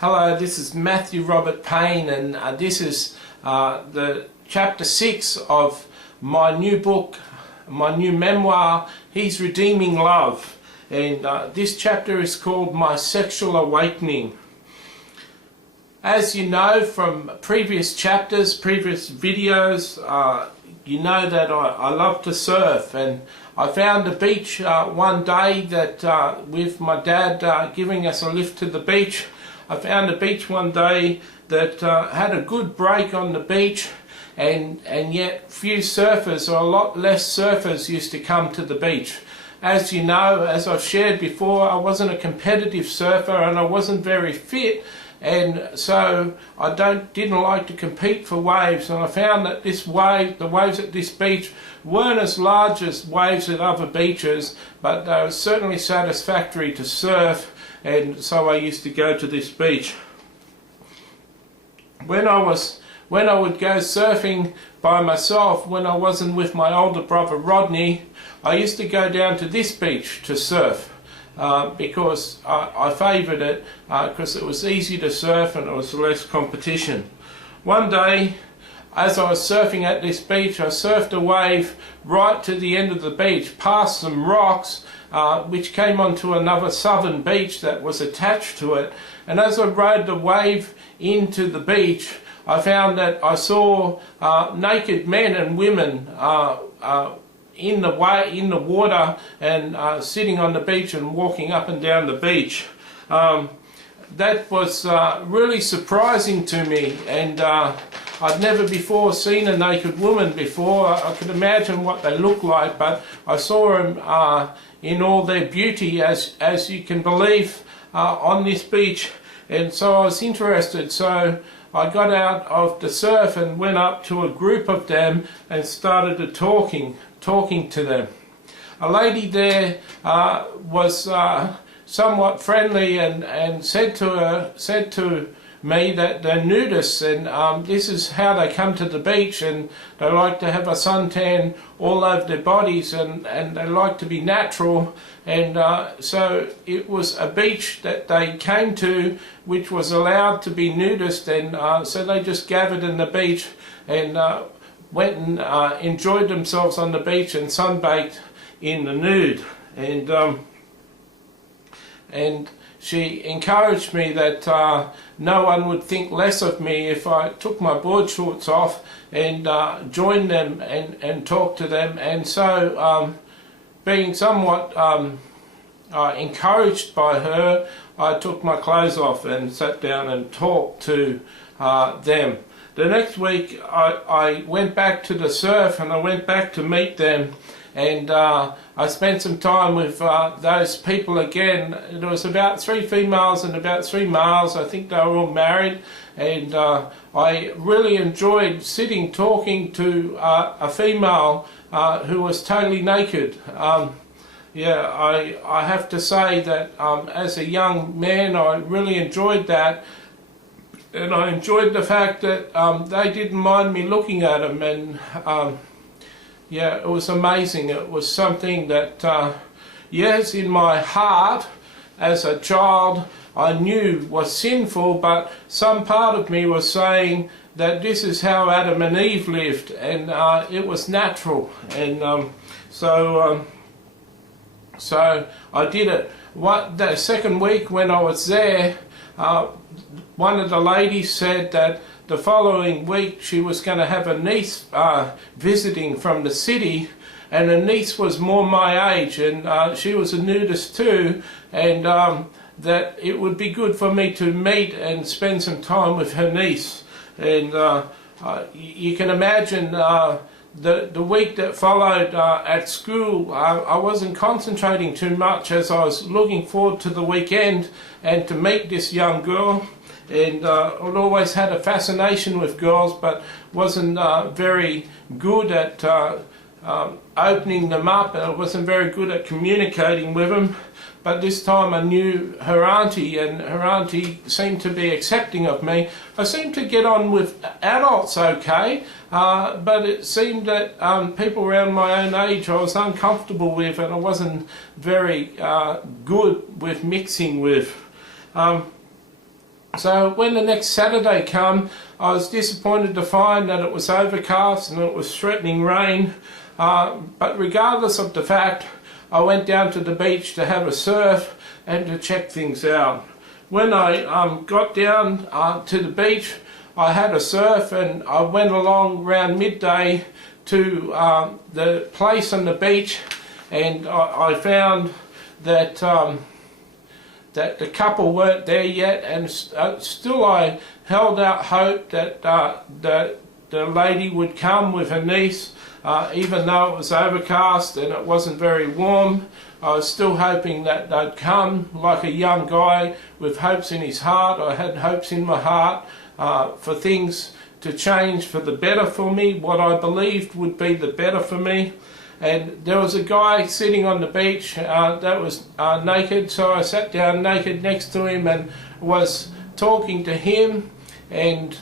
Hello, this is Matthew Robert Payne, and this is the chapter 6 of my new book, my new memoir, He's Redeeming Love. And this chapter is called My Sexual Awakening. As you know from previous chapters, previous videos, you know that I love to surf, and I found a beach one day that with my dad giving us a lift to the beach. I found a beach one day that had a good break on the beach, and yet few surfers, or a lot less surfers, used to come to the beach. As you know, as I've shared before, I wasn't a competitive surfer and I wasn't very fit, and so I didn't like to compete for waves, and I found that the waves at this beach weren't as large as waves at other beaches, but they were certainly satisfactory to surf, and so I used to go to this beach. When I would go surfing by myself, when I wasn't with my older brother Rodney, I used to go down to this beach to surf. Because I favoured it because it was easy to surf and it was less competition. One day, as I was surfing at this beach, I surfed a wave right to the end of the beach, past some rocks, which came onto another southern beach that was attached to it. And as I rode the wave into the beach, I found that I saw naked men and women in the water and sitting on the beach and walking up and down the beach. That was really surprising to me, and I'd never before seen a naked woman before. I could imagine what they looked like, but I saw them in all their beauty, as you can believe, on this beach, and so I was interested. So I got out of the surf and went up to a group of them and started talking to them. A lady there was somewhat friendly and said to me that they're nudists, and this is how they come to the beach, and they like to have a suntan all over their bodies, and they like to be natural, and so it was a beach that they came to which was allowed to be nudist, and so they just gathered in the beach and went and enjoyed themselves on the beach and sunbathed in the nude. And she encouraged me that no one would think less of me if I took my board shorts off and joined them and talked to them. And so being somewhat encouraged by her, I took my clothes off and sat down and talked to them. The next week I went back to the surf, and I went back to meet them, and I spent some time with those people again. There was about 3 females and about 3 males. I think they were all married, and I really enjoyed sitting talking to a female who was totally naked. I have to say that as a young man I really enjoyed that. And I enjoyed the fact that they didn't mind me looking at them, and yeah, it was amazing. It was something that, yes, in my heart as a child I knew was sinful, but some part of me was saying that this is how Adam and Eve lived, and it was natural, and so I did it. The second week when I was there, one of the ladies said that the following week she was going to have a niece visiting from the city, and her niece was more my age, and she was a nudist too, and that it would be good for me to meet and spend some time with her niece. And you can imagine the week that followed at school, I wasn't concentrating too much, as I was looking forward to the weekend and to meet this young girl. And I'd always had a fascination with girls, but wasn't very good at opening them up, and I wasn't very good at communicating with them. But this time I knew her auntie, and her auntie seemed to be accepting of me. I seemed to get on with adults okay, but it seemed that people around my own age I was uncomfortable with, and I wasn't very good with mixing with. So when the next Saturday came, I was disappointed to find that it was overcast and it was threatening rain. But regardless of the fact, I went down to the beach to have a surf and to check things out. When I got down to the beach, I had a surf, and I went along around midday to the place on the beach, and I found that that the couple weren't there yet, and still I held out hope that the lady would come with her niece, even though it was overcast and it wasn't very warm. I was still hoping that they'd come. Like a young guy with hopes in his heart, I had hopes in my heart for things to change for the better for me, what I believed would be the better for me. And there was a guy sitting on the beach that was naked, so I sat down naked next to him and was talking to him, and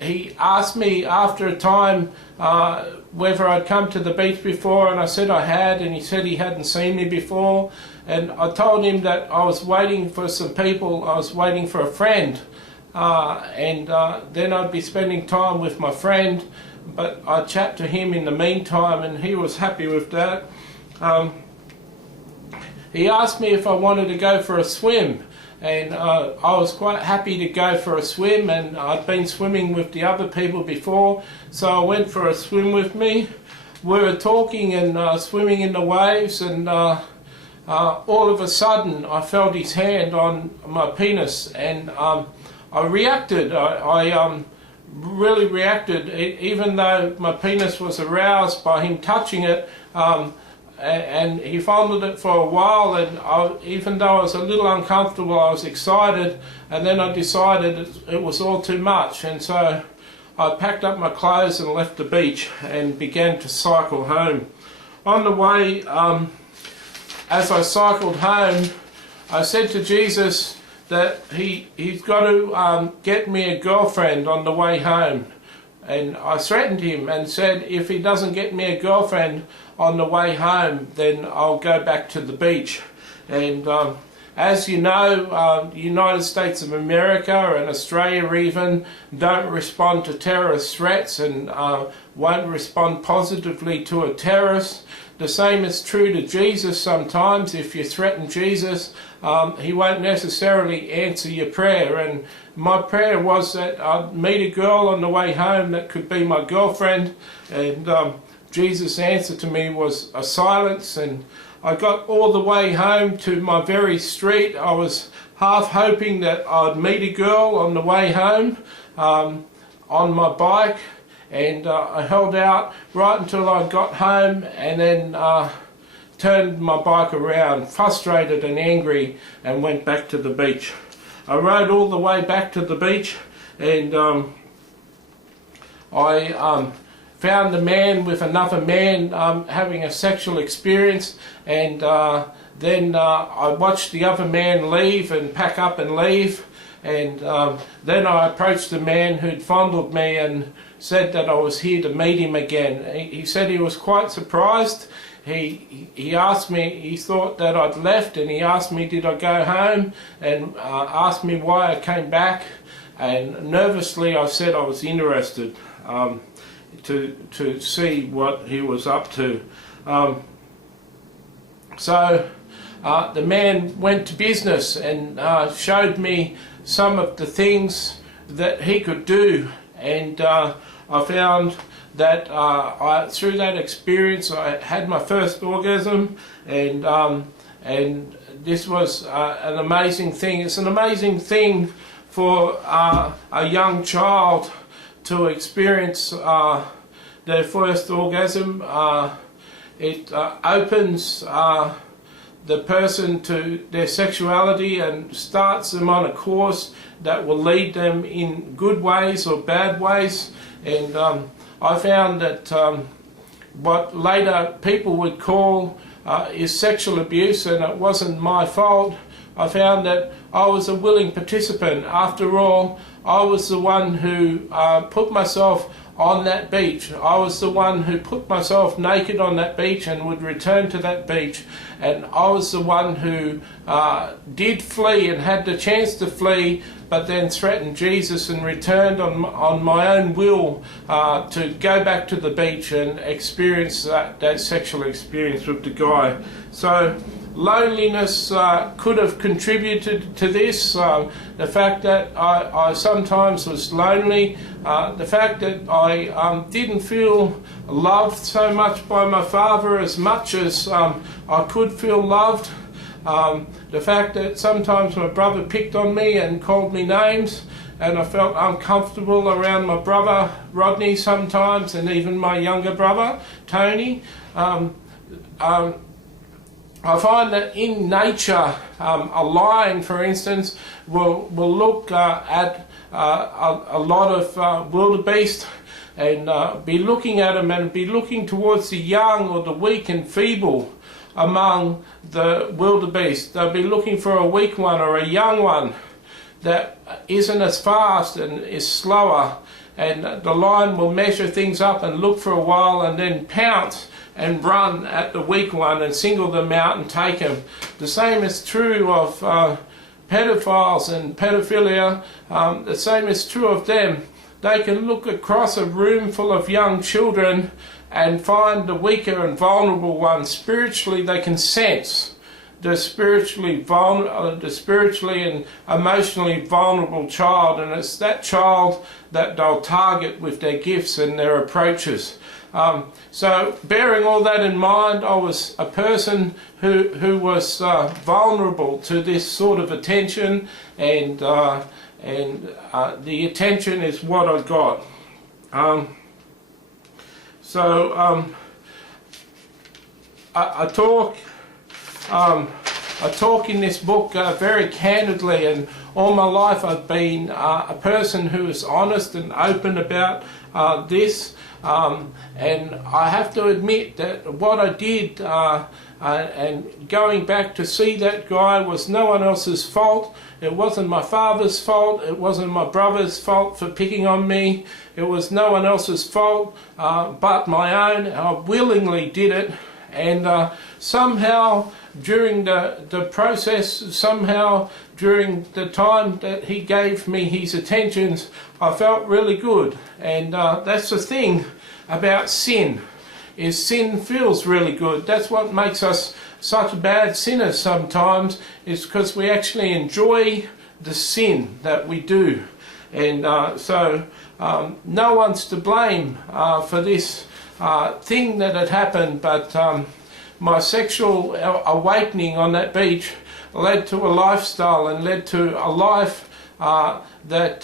he asked me after a time whether I'd come to the beach before, and I said I had, and he said he hadn't seen me before. And I told him that I was waiting for some people, I was waiting for a friend, and then I'd be spending time with my friend, but I'd chat to him in the meantime, and he was happy with that. He asked me if I wanted to go for a swim, and I was quite happy to go for a swim, and I'd been swimming with the other people before, so I went for a swim with me. We were talking and swimming in the waves, and all of a sudden I felt his hand on my penis, and I reacted. I really reacted, even though my penis was aroused by him touching it. And he fondled it for a while, and even though I was a little uncomfortable, I was excited, and then I decided it was all too much, and so I packed up my clothes and left the beach and began to cycle home. On the way, as I cycled home, I said to Jesus that he's got to get me a girlfriend on the way home. And I threatened him and said, if he doesn't get me a girlfriend on the way home, then I'll go back to the beach. And as you know, the United States of America and Australia even don't respond to terrorist threats and won't respond positively to a terrorist. The same is true to Jesus sometimes. If you threaten Jesus, he won't necessarily answer your prayer. And my prayer was that I'd meet a girl on the way home that could be my girlfriend, and Jesus' answer to me was a silence. And I got all the way home to my very street. I was half hoping that I'd meet a girl on the way home on my bike, and I held out right until I got home, and then turned my bike around, frustrated and angry, and went back to the beach. I rode all the way back to the beach, and I found a man with another man having a sexual experience, and then I watched the other man leave and pack up and leave, and then I approached the man who'd fondled me and said that I was here to meet him again. He said he was quite surprised. He asked me, he thought that I'd left, and he asked me did I go home, and asked me why I came back, and nervously I said I was interested to see what he was up to. So the man went to business and showed me some of the things that he could do, and I found that through that experience I had my first orgasm, and this was an amazing thing. It's an amazing thing for a young child to experience their first orgasm. It opens the person to their sexuality and starts them on a course that will lead them in good ways or bad ways. And I found that what later people would call is sexual abuse, and it wasn't my fault. I found that I was a willing participant. After all, I was the one who put myself on that beach. I was the one who put myself naked on that beach and would return to that beach. And I was the one who did flee and had the chance to flee, but then threatened Jesus and returned on my own will to go back to the beach and experience that sexual experience with the guy. So loneliness could have contributed to this. The fact that I sometimes was lonely, the fact that I didn't feel loved so much by my father as much as I could feel loved. The fact that sometimes my brother picked on me and called me names, and I felt uncomfortable around my brother Rodney sometimes, and even my younger brother Tony. I find that in nature, a lion, for instance, will look at a lot of wildebeest and be looking at them and be looking towards the young or the weak and feeble among the wildebeest. They'll be looking for a weak one or a young one that isn't as fast and is slower, and the lion will measure things up and look for a while and then pounce and run at the weak one and single them out and take them. The same is true of pedophiles and pedophilia. The same is true of them. They can look across a room full of young children and find the weaker and vulnerable one. Spiritually, they can sense the spiritually and emotionally vulnerable child, and it's that child that they'll target with their gifts and their approaches. So bearing all that in mind, I was a person who was vulnerable to this sort of attention, and the attention is what I got. I talk in this book very candidly, and all my life I've been a person who is honest and open about this. And I have to admit that what I did and going back to see that guy was no one else's fault. It wasn't my father's fault. It wasn't my brother's fault for picking on me. It was no one else's fault but my own. I willingly did it, and somehow during the process, somehow during the time that he gave me his attentions, I felt really good. And that's the thing about sin, is sin feels really good. That's what makes us such bad sinners sometimes, is because we actually enjoy the sin that we do. And so no one's to blame for this thing that had happened, but my sexual awakening on that beach led to a lifestyle and led to a life that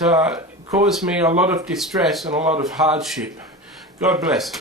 caused me a lot of distress and a lot of hardship. God bless.